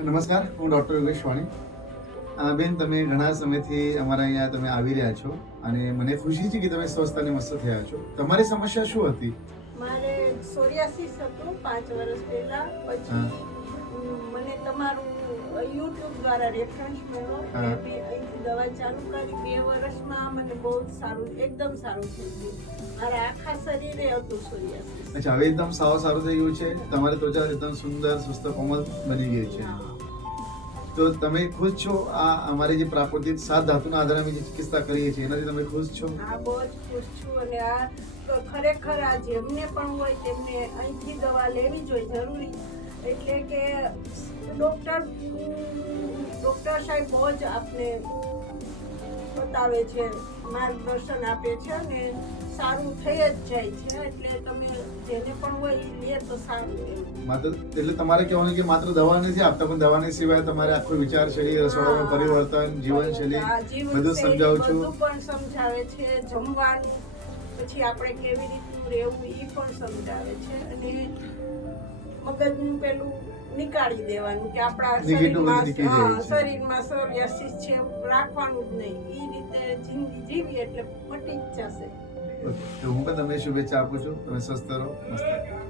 નમસ્કાર હું ડૉક્ટર યોગેશ વાણી બેન તમે ઘણા સમયથી અમારા અહીંયા તમે આવી રહ્યા છો અને મને ખુશી છે કે તમે સ્વસ્થ અને મસ્ત થયા છો. તમારી સમસ્યા શું હતી? મારે સોરિયાસિસ હતું પાંચ વર્ષ પહેલા પછી તમારું યુટ્યુબ દ્વારા રેફરન્સ મળ્યો મેં અહીંથી દવા ચાલુ કરી બે વર્ષમાં મને બહુ જ સારું એકદમ સારું થઈ ગયું. મારા આખા શરીરે હતું સોરિયાસિસ અચ્છા હવે એકદમ સાવ સારું થઈ ગયું છે. તમારી ત્વચા એકદમ સુંદર સ્વસ્થ કોમલ બની ગઈ છે. તો તમે ખુશ છો? આ અમારી જે પ્રાકૃતિક સાત ધાતુના આધારે અમે જે ચિકિત્સા કરીએ છીએ એનાથી તમે ખુશ છો? આ બહુ જ ખુશ છું અને આ ખરેખર આ જેમને પણ હોય તેમને અહીંથી દવા લેવી જોઈએ જરૂરી. એટલે કે ડૉક્ટર ડૉક્ટર સાહેબ બહુ જ આપને બતાવે છે માર્ગદર્શન આપે છે અને સારું થઈ જ જાય છે એટલે તમે જેને પણ હોય એ લે તો સારું માત્ર એટલે તમારે કહેવાનું કે માત્ર દવા નથી આપતા પણ દવાની સિવાય તમારે આખું વિચારશૈલી રસોડામાં પરિવર્તન જીવનશૈલી જીવનશૈલી બધું સમજાવું છું. બધું પણ સમજાવે છે જમવાનું પછી આપણે કેવી રીતનું રહેવું એ પણ સમજાવે છે અને મગજનું પેલું નીકાળી દેવાનું કે આપણા શરીરમાં. શરીરમાં સોરિયાસિસ છે રાખવાનું જ નહીં. એ રીતે જિંદગી જીવી એટલે મટી જ જશે. તો હું પણ તમને શુભેચ્છા આપું છું. તમે સ્વસ્થ રહો. મસ્ત રહો